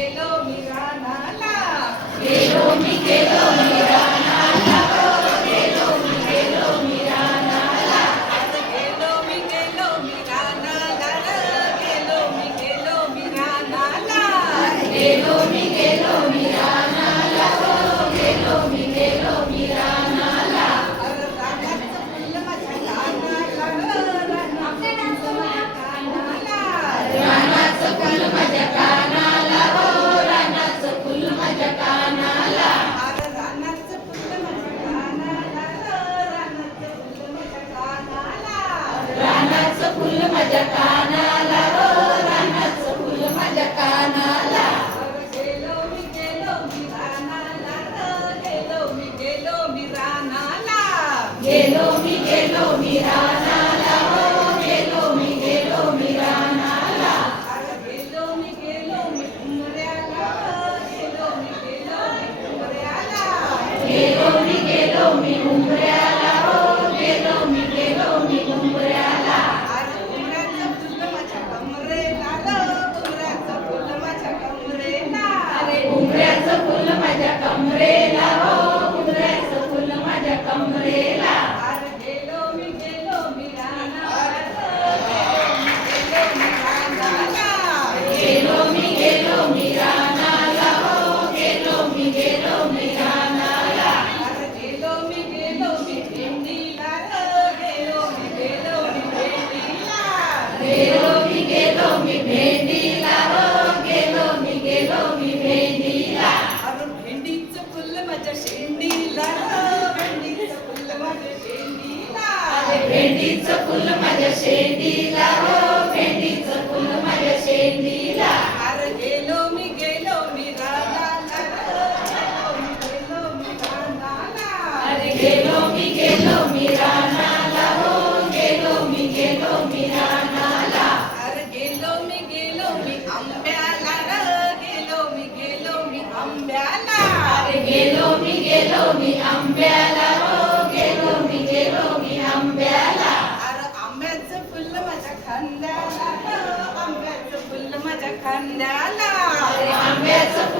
गेलो मी रानाला गेलो मी गेलो गेलो मी गेलो मी रानाला हो गेलो मी गेलो मी रानाला गेलो मी गेलो मी उमऱ्याला गेलो मी गेलो मी उमऱ्याला गेलो मी गेलो मी हो गेलो मी गेलो मी उमऱ्याचं फुल माझ्या कमरेला हो, उमऱ्याचं फुल माझ्या कमरेला अरे फुल माझ्या कमरेला हो उंबऱ्याचं फुल माझ्या कमरेला. भेंडीचं फुल माझ्या शेंडीला हो भेंडीचं फुल माझ्या शेंडीला. अरे गेलो मी गेलो मी रानाला गेलो मी गेलो मी रानाला अरे गेलो मी गेलो मी रानाला हो गेलो मी गेलो मी रानाला अरे गेलो मी गेलो मी आंब्याला गेलो मी गेलो मी आंब्याला. अरे गेलो मी गेलो मी आंब्याला हो आंब्याचं फुल